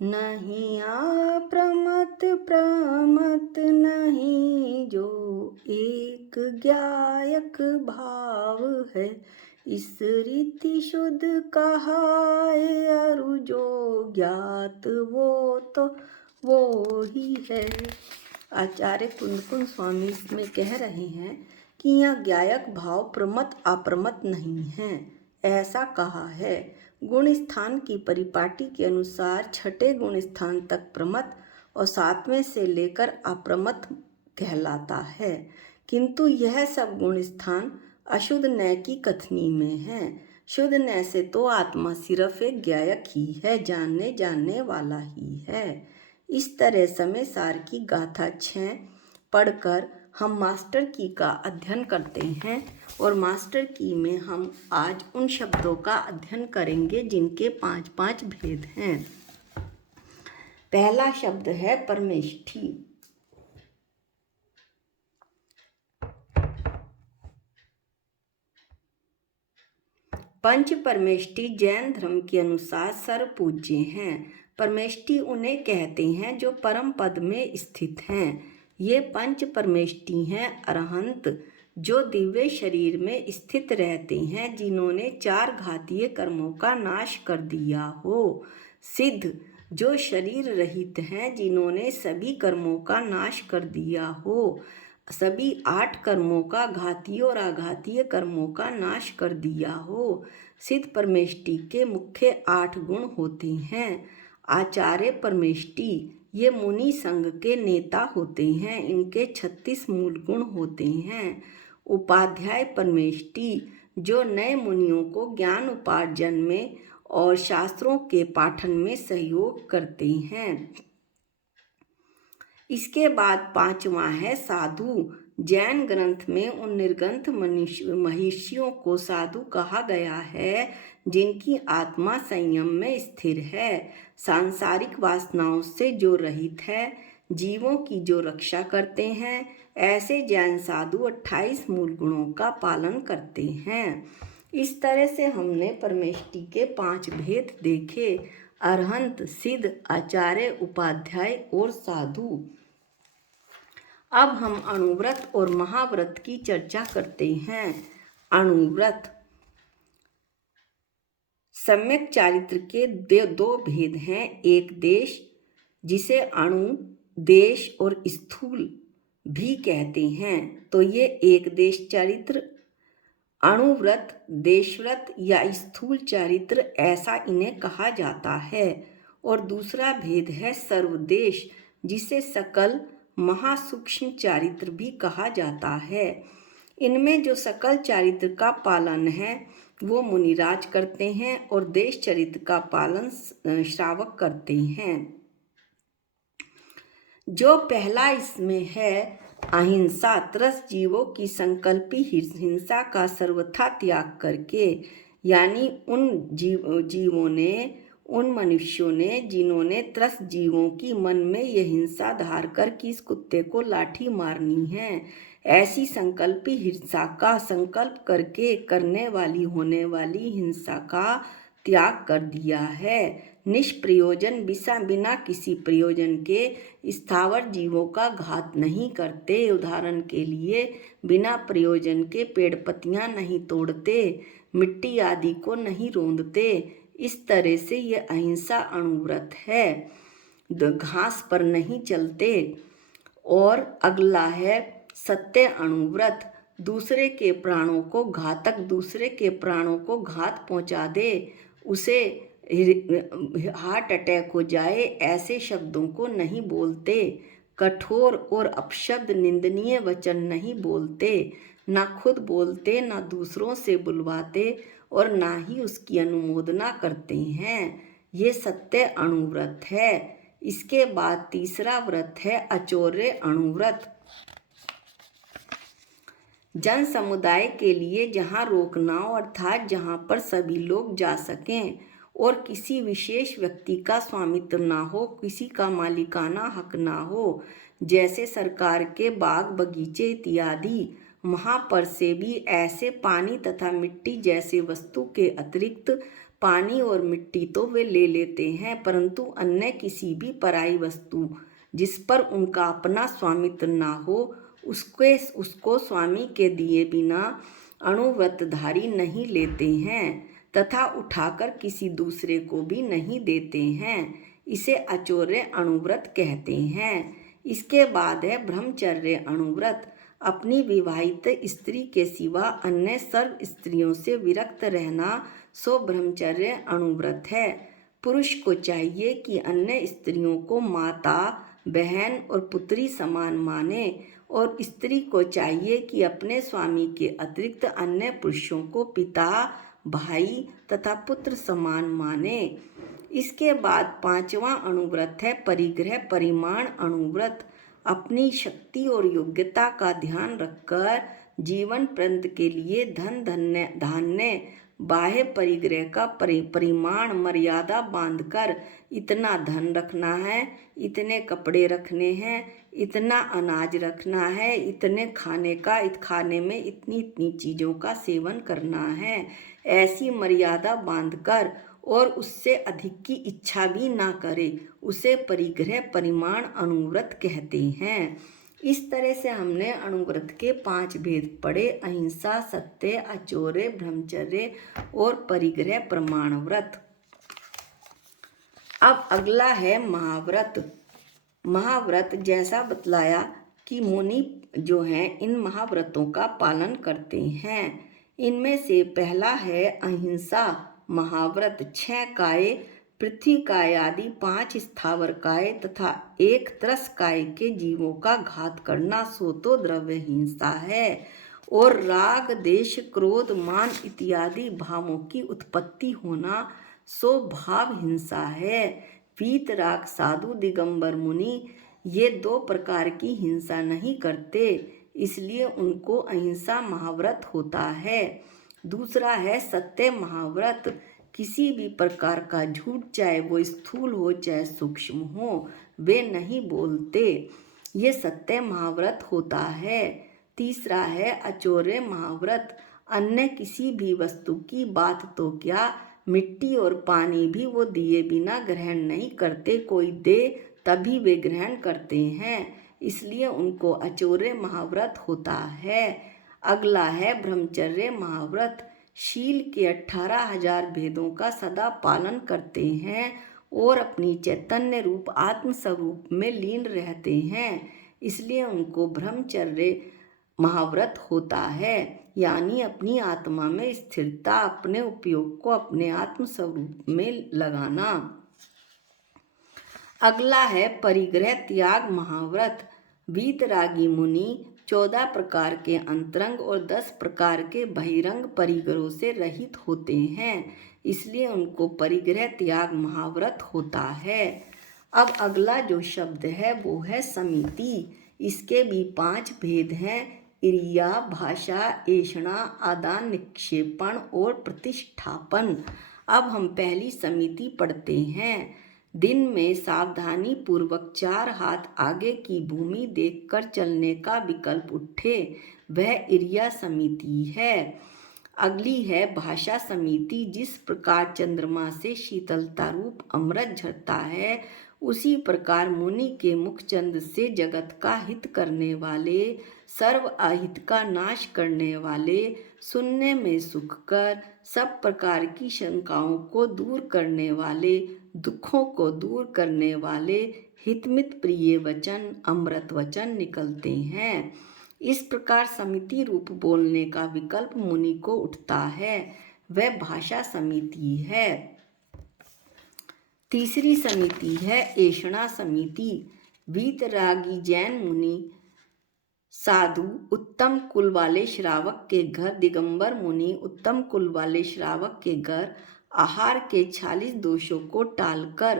नहीं प्रमत प्रमत नहीं जो एक ज्ञायक भाव है, इस रीति शुद्ध कहाए अरु जो ज्ञात वो ही है। आचार्य कुंदकुंद स्वामी इसमें कह रहे हैं कि यह ज्ञायक भाव प्रमत अप्रमत नहीं है, ऐसा कहा है। गुण स्थान की परिपाटी के अनुसार छठे गुण स्थान तक प्रमत और सातवें से लेकर अप्रमत कहलाता है, किंतु यह सब गुण स्थान अशुद्ध नय की कथनी में है। शुद्ध नय से तो आत्मा सिर्फ एक ज्ञायक ही है, जानने जानने वाला ही है। इस तरह समय सार की गाथा 6 पढ़कर हम मास्टर की का अध्ययन करते हैं, और मास्टर की में हम आज उन शब्दों का अध्ययन करेंगे जिनके 5-5 भेद हैं। पहला शब्द है परमेष्ठी। पंच परमेष्ठी जैन धर्म के अनुसार सर्वपूज्य हैं। परमेष्ठी उन्हें कहते हैं जो परम पद में स्थित हैं। ये पंच परमेष्ठी हैं अरहंत, जो दिव्य शरीर में स्थित रहते हैं, जिन्होंने 4 घातीय कर्मों का नाश कर दिया हो। सिद्ध, जो शरीर रहित हैं, जिन्होंने सभी कर्मों का नाश कर दिया हो, सभी 8 कर्मों का, घातीय और आघातीय कर्मों का नाश कर दिया हो। सिद्ध परमेष्ठी के मुख्य 8 गुण होते हैं। आचार्य परमेष्ठी ये मुनि संघ के नेता होते हैं, इनके 36 मूल गुण होते हैं। उपाध्याय परमेष्ठी जो नए मुनियों को ज्ञान उपार्जन में और शास्त्रों के पाठन में सहयोग करते हैं। इसके बाद 5वां है साधु। जैन ग्रंथ में उन निर्ग्रंथ महिषियों को साधु कहा गया है जिनकी आत्मा संयम में स्थिर है, सांसारिक वासनाओं से जो रहित है, जीवों की जो रक्षा करते हैं। ऐसे जैन साधु 28 मूल गुणों का पालन करते हैं। इस तरह से हमने परमेष्ठी के 5 भेद देखे: अरहंत, सिद्ध, आचार्य, उपाध्याय और साधु। अब हम अणुव्रत और महाव्रत की चर्चा करते हैं। अणुव्रत सम्यक चारित्र के 2 भेद हैं। एक देश, जिसे अणु, देश और स्थूल भी कहते हैं, तो ये एक देश चारित्र, अणुव्रत, देशव्रत या स्थूल चारित्र, ऐसा इन्हें कहा जाता है। और दूसरा भेद है सर्वदेश, जिसे सकल महासूक्ष्म चारित्र भी कहा जाता है। इनमें जो सकल चारित्र का पालन है वो मुनिराज करते हैं, और देश चरित्र का पालन श्रावक करते हैं। जो पहला इसमें है अहिंसा, 30 जीवों की संकल्पी हिंसा का सर्वथा त्याग करके, यानी उन मनुष्यों ने जिन्होंने 30 जीवों की मन में यह हिंसा धार कर कि इस कुत्ते को लाठी मारनी है, ऐसी संकल्पी हिंसा का संकल्प करके करने वाली होने वाली हिंसा का त्याग कर दिया है। निष्प्रयोजन बिना किसी प्रयोजन के स्थावर जीवों का घात नहीं करते। उदाहरण के लिए बिना प्रयोजन के पेड़ पत्तियां नहीं तोड़ते, मिट्टी आदि को नहीं रोंदते। इस तरह से ये अहिंसा अणुव्रत है। घास पर नहीं चलते। और अगला है सत्य अणुव्रत। दूसरे के प्राणों को घात पहुंचा दे, उसे हार्ट अटैक हो जाए, ऐसे शब्दों को नहीं बोलते। कठोर और अपशब्द निंदनीय वचन नहीं बोलते, ना खुद बोलते, ना दूसरों से बुलवाते, और ना ही उसकी अनुमोदना करते हैं। ये सत्य अणुव्रत है। इसके बाद तीसरा व्रत है अचौर्य अणुव्रत। जन समुदाय के लिए जहाँ रोक ना हो, अर्थात जहाँ पर सभी लोग जा सकें, और किसी विशेष व्यक्ति का स्वामित्व ना हो, किसी का मालिकाना हक ना हो, जैसे सरकार के बाग बगीचे इत्यादि। वहाँ पर से भी ऐसे पानी तथा मिट्टी जैसे वस्तु के अतिरिक्त पानी और मिट्टी तो वे ले लेते हैं, परंतु अन्य किसी भी पराई वस्तु जिस पर उनका अपना स्वामित्व ना हो उसको स्वामी के दिए बिना अणुव्रतधारी नहीं लेते हैं तथा उठाकर किसी दूसरे को भी नहीं देते हैं। इसे अचौर्य अणुव्रत कहते हैं। इसके बाद है ब्रह्मचर्य अणुव्रत। अपनी विवाहित स्त्री के सिवा अन्य सर्व स्त्रियों से विरक्त रहना सो ब्रह्मचर्य अणुव्रत है। पुरुष को चाहिए कि अन्य स्त्रियों को माता, बहन और पुत्री समान माने और स्त्री को चाहिए कि अपने स्वामी के अतिरिक्त अन्य पुरुषों को पिता, भाई तथा पुत्र समान माने। इसके बाद 5वां अणुव्रत है परिग्रह परिमाण अणुव्रत। अपनी शक्ति और योग्यता का ध्यान रखकर जीवन पर्यंत के लिए धन धान्य बाह्य परिग्रह का परिमाण मर्यादा बांधकर इतना धन रखना है, इतने कपड़े रखने हैं, इतना अनाज रखना है, इतने खाने में इतनी इतनी चीज़ों का सेवन करना है, ऐसी मर्यादा बांधकर और उससे अधिक की इच्छा भी ना करे, उसे परिग्रह परिमाण अणुव्रत कहते हैं। इस तरह से हमने अणुव्रत के 5 भेद पढ़े: अहिंसा, सत्य, अचौर्य, ब्रह्मचर्य और परिग्रह प्रमाण व्रत। अब अगला है महाव्रत। महाव्रत जैसा बतलाया कि मुनि जो हैं इन महाव्रतों का पालन करते हैं। इनमें से पहला है अहिंसा महाव्रत। 6 काय, पृथ्वी काय आदि 5 स्थावर काय तथा 1 त्रस काय के जीवों का घात करना सो तो द्रव्य हिंसा है। और राग, देश, क्रोध, मान इत्यादि भावों की उत्पत्ति होना सो भाव हिंसा है। वीतराग साधु दिगंबर मुनि ये 2 प्रकार की हिंसा नहीं करते, इसलिए उनको अहिंसा महाव्रत होता है। दूसरा है सत्य महाव्रत। किसी भी प्रकार का झूठ, चाहे वो स्थूल हो चाहे सूक्ष्म हो, वे नहीं बोलते, ये सत्य महाव्रत होता है। तीसरा है अचौर्य महाव्रत। अन्य किसी भी वस्तु की बात तो क्या, मिट्टी और पानी भी वो दिए बिना ग्रहण नहीं करते, कोई दे तभी वे ग्रहण करते हैं, इसलिए उनको अचौर्य महाव्रत होता है। अगला है ब्रह्मचर्य महाव्रत। शील के 18,000 भेदों का सदा पालन करते हैं और अपनी चैतन्य रूप आत्म स्वरूप में लीन रहते हैं, इसलिए उनको ब्रह्मचर्य महाव्रत होता है। यानी अपनी आत्मा में स्थिरता, अपने उपयोग को अपने आत्म स्वरूप में लगाना। अगला है परिग्रह त्याग महाव्रत। वीतरागी मुनि 14 प्रकार के अंतरंग और 10 प्रकार के बहिरंग परिग्रहों से रहित होते हैं, इसलिए उनको परिग्रह त्याग महाव्रत होता है। अब अगला जो शब्द है वो है समिति। इसके भी 5 भेद हैं: इरिया, भाषा, ऐषणा, आदान निक्षेपण और प्रतिष्ठापन। अब हम पहली समिति पढ़ते हैं। दिन में सावधानी पूर्वक 4 हाथ आगे की भूमि देखकर चलने का विकल्प उठे, वह इरिया समिति है। अगली है भाषा समिति। जिस प्रकार चंद्रमा से शीतलता रूप अमृत झरता है, उसी प्रकार मुनि के मुखचंद से जगत का हित करने वाले, सर्व अहित का नाश करने वाले, सुनने में सुख कर सब प्रकार की शंकाओं को दूर करने वाले, दुखों को दूर करने वाले हितमित प्रिय वचन, अमृत वचन निकलते हैं। इस प्रकार समिति रूप बोलने का विकल्प मुनि को उठता है, वह भाषा समिति है। तीसरी समिति है ऐषणा समिति। वीतरागी जैन मुनि साधु उत्तम कुल वाले श्रावक के घर, दिगंबर मुनि उत्तम कुल वाले श्रावक के घर आहार के 46 दोषों को टालकर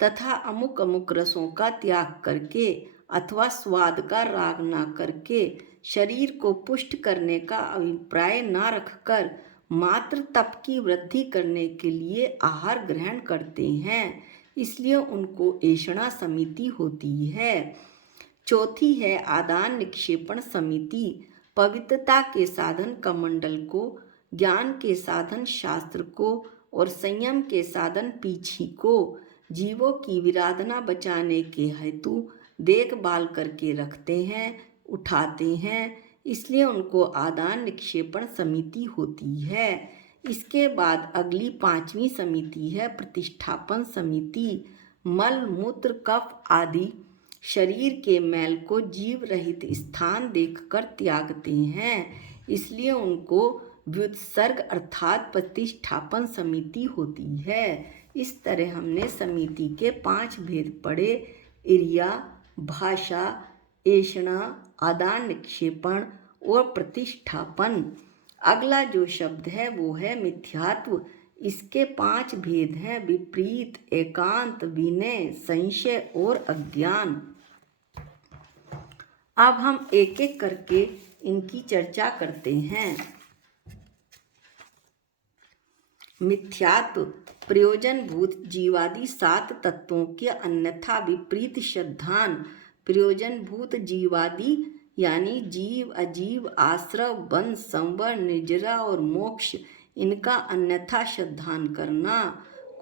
तथा अमुक अमुक रसों का त्याग करके अथवा स्वाद का राग ना करके, शरीर को पुष्ट करने का अभिप्राय ना रखकर मात्र तप की वृद्धि करने के लिए आहार ग्रहण करते हैं, इसलिए उनको ऐषणा समिति होती है। चौथी है आदान निक्षेपण समिति। पवित्रता के साधन कमंडल को, ज्ञान के साधन शास्त्र को और संयम के साधन पीछी को जीवों की विराधना बचाने के हेतु देखभाल करके रखते हैं, उठाते हैं, इसलिए उनको आदान निक्षेपण समिति होती है। इसके बाद अगली 5वीं समिति है प्रतिष्ठापन समिति। मल मूत्र कफ आदि शरीर के मैल को जीव रहित स्थान देखकर त्यागते हैं, इसलिए उनको व्युत्सर्ग अर्थात प्रतिष्ठापन समिति होती है। इस तरह हमने समिति के 5 भेद पढ़े: इरिया, भाषा, ऐषणा, आदान निक्षेपण और प्रतिष्ठापन। अगला जो शब्द है वो है मिथ्यात्व। इसके 5 भेद हैं: विपरीत, एकांत, विनय, संशय और अज्ञान। अब हम एक एक करके इनकी चर्चा करते हैं। मिथ्यात्व प्रयोजनभूत जीवादि 7 तत्वों के अन्यथा विपरीत श्रद्धान। प्रयोजनभूत जीवादि यानी जीव, अजीव, आश्रव, बंध, संवर, निर्जरा और मोक्ष, इनका अन्यथा श्रद्धान करना।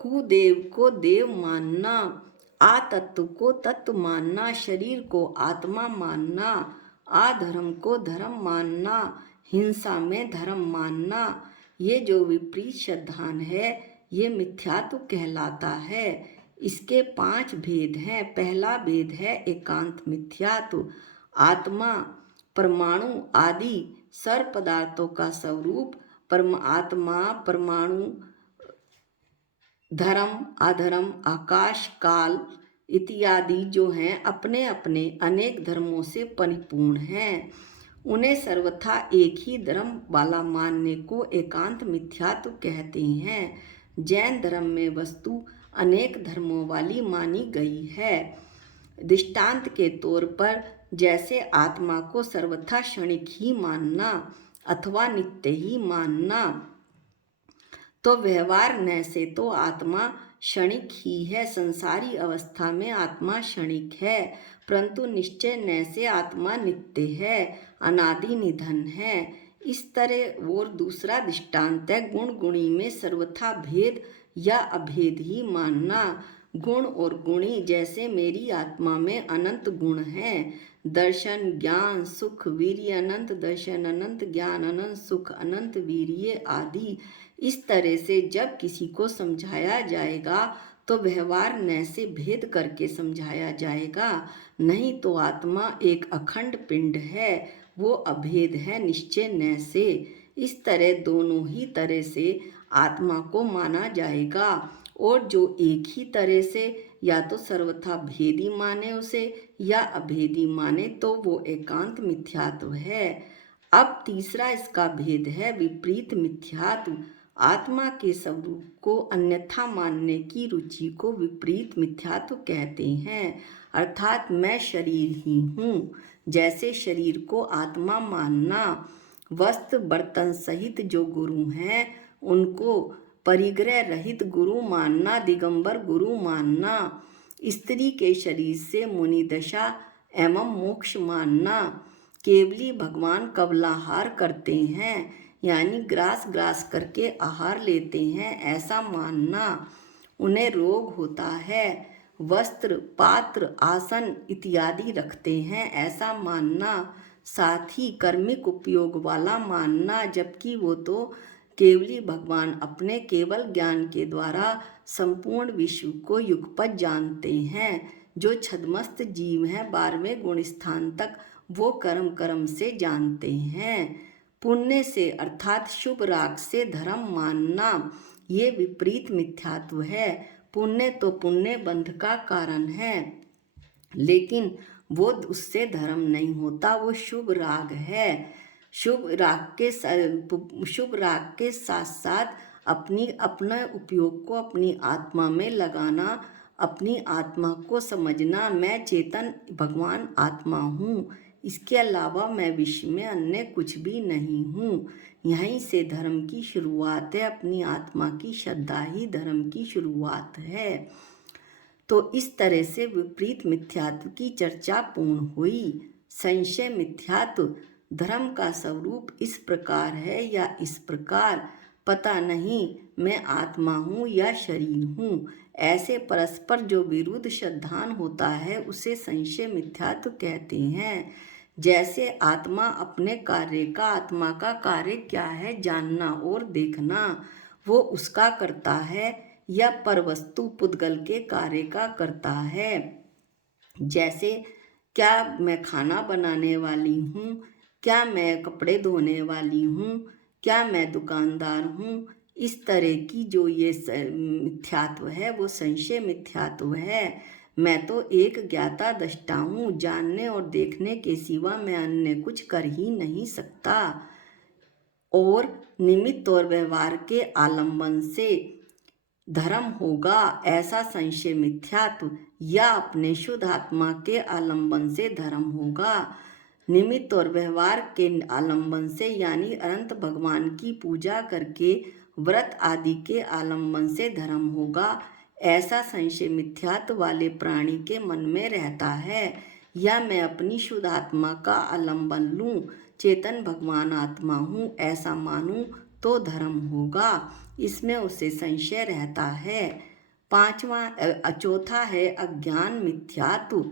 कुदेव को देव मानना, आतत्व को तत्व मानना, शरीर को आत्मा मानना, आधर्म को धर्म मानना, हिंसा में धर्म मानना, ये जो विपरीत श्रद्धान है ये मिथ्यात्व कहलाता है। इसके 5 भेद हैं। पहला भेद है एकांत मिथ्यात्व। आत्मा, परमाणु आदि सर्व पदार्थों का स्वरूप आत्मा, परमाणु, धर्म, अधर्म, आकाश, काल इत्यादि जो हैं अपने अपने अनेक धर्मों से परिपूर्ण हैं। उन्हें सर्वथा एक ही धर्म वाला मानने को एकांत मिथ्यात्व कहते हैं। जैन धर्म में वस्तु अनेक धर्मों वाली मानी गई है। दृष्टांत के तौर पर जैसे आत्मा को सर्वथा क्षणिक ही मानना अथवा नित्य ही मानना, तो व्यवहार न से तो आत्मा क्षणिक ही है। संसारी अवस्था में आत्मा क्षणिक है, परंतु निश्चय न से आत्मा नित्य है, अनादि निधन है। इस तरह और दूसरा दृष्टांत है गुण गुणी में सर्वथा भेद या अभेद ही मानना। गुण और गुणी जैसे मेरी आत्मा में अनंत गुण हैं, दर्शन, ज्ञान, सुख, वीर्य, अनंत दर्शन, अनंत ज्ञान, अनंत सुख, अनंत वीर्य आदि। इस तरह से जब किसी को समझाया जाएगा तो व्यवहार न से भेद करके समझाया जाएगा, नहीं तो आत्मा एक अखंड पिंड है, वो अभेद है निश्चय न से। इस तरह दोनों ही तरह से आत्मा को माना जाएगा, और जो एक ही तरह से या तो सर्वथा भेदी माने उसे या अभेदी माने तो वो एकांत मिथ्यात्व है। अब तीसरा इसका भेद है विपरीत मिथ्यात्व। आत्मा के स्वरूप को अन्यथा मानने की रुचि को विपरीत मिथ्यात्व कहते हैं, अर्थात मैं शरीर ही हूँ जैसे शरीर को आत्मा मानना। वस्त्र बर्तन सहित जो गुरु हैं उनको परिग्रह रहित गुरु मानना, दिगंबर गुरु मानना। स्त्री के शरीर से मुनि दशा एवं मोक्ष मानना। केवली भगवान कबलाहार करते हैं यानी ग्रास करके आहार लेते हैं ऐसा मानना। उन्हें रोग होता है, वस्त्र, पात्र, आसन इत्यादि रखते हैं ऐसा मानना। साथ ही कर्मिक उपयोग वाला मानना, जबकि वो तो केवली भगवान अपने केवल ज्ञान के द्वारा संपूर्ण विश्व को युगपत जानते हैं। जो छद्मस्त जीव हैं 12वें गुण स्थान तक वो कर्म से जानते हैं। पुण्य से अर्थात शुभ राग से धर्म मानना, ये विपरीत मिथ्यात्व है। पुण्य तो पुण्य बंध का कारण है, लेकिन वो उससे धर्म नहीं होता, वो शुभ राग है। शुभ राग के साथ साथ अपना उपयोग को अपनी आत्मा में लगाना, अपनी आत्मा को समझना, मैं चेतन भगवान आत्मा हूँ, इसके अलावा मैं विश्व में अन्य कुछ भी नहीं हूँ। यहीं से धर्म की शुरुआत है, अपनी आत्मा की श्रद्धा ही धर्म की शुरुआत है। तो इस तरह से विपरीत मिथ्यात्व की चर्चा पूर्ण हुई। संशय मिथ्यात्व, धर्म का स्वरूप इस प्रकार है या इस प्रकार, पता नहीं मैं आत्मा हूँ या शरीर हूँ। ऐसे परस्पर जो विरुद्ध सिद्धांत होता है उसे संशय मिथ्यात्व कहते हैं। जैसे आत्मा अपने कार्य का, आत्मा का कार्य क्या है जानना और देखना, वो उसका करता है या परवस्तु पुद्गल के कार्य का करता है। जैसे क्या मैं खाना बनाने वाली हूँ, क्या मैं कपड़े धोने वाली हूँ, क्या मैं दुकानदार हूँ, इस तरह की जो ये मिथ्यात्व है वो संशय मिथ्यात्व है। मैं तो एक ज्ञाता दृष्टा हूँ, जानने और देखने के सिवा मैं अन्य कुछ कर ही नहीं सकता। और निमित्त और व्यवहार के आलंबन से धर्म होगा ऐसा संशय मिथ्यात्व, या अपने शुद्ध आत्मा के आलंबन से धर्म होगा। निमित्त और व्यवहार के आलंबन से यानी अनंत भगवान की पूजा करके व्रत आदि के आलंबन से धर्म होगा ऐसा संशय मिथ्यात्व वाले प्राणी के मन में रहता है। या मैं अपनी शुद्ध आत्मा का आलंबन लूँ, चेतन भगवान आत्मा हूँ ऐसा मानूं तो धर्म होगा, इसमें उसे संशय रहता है। चौथा है अज्ञान मिथ्यात्व।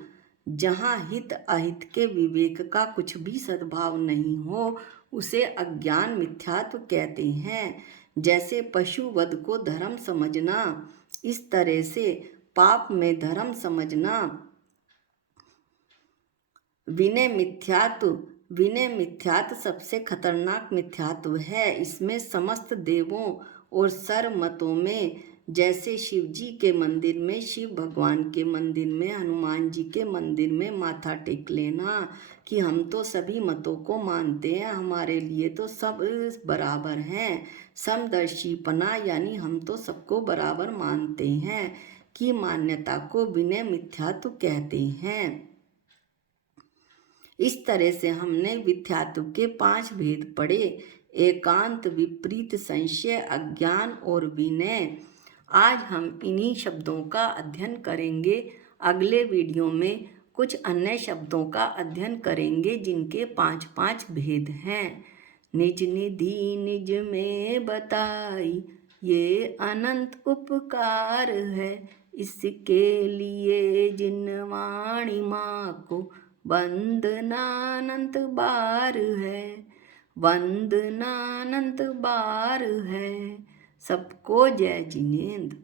जहाँ हित अहित के विवेक का कुछ भी सद्भाव नहीं हो उसे अज्ञान मिथ्यात्व कहते हैं। जैसे पशु वध को धर्म समझना, इस तरह से पाप में धर्म समझना। विनय मिथ्यात्व सबसे खतरनाक मिथ्यात्व है। इसमें समस्त देवों और सर्व मतों में, जैसे शिव जी के मंदिर में, शिव भगवान के मंदिर में, हनुमान जी के मंदिर में माथा टेक लेना कि हम तो सभी मतों को मानते हैं, हमारे लिए तो सब बराबर हैं। समदर्शीपना यानी हम तो सबको बराबर मानते हैं कि मान्यता को विनय मिथ्यात्व कहते हैं। इस तरह से हमने मिथ्यात्व के 5 भेद पढ़े: एकांत, विपरीत, संशय, अज्ञान और विनय। आज हम इन्हीं शब्दों का अध्ययन करेंगे। अगले वीडियो में कुछ अन्य शब्दों का अध्ययन करेंगे जिनके 5 भेद हैं। निज निधि निज में बताई ये अनंत उपकार है, इसके लिए जिन वाणी माँ को वंदनानंत बार है, वंदनानंत बार है। सबको जय जिनेंद्र।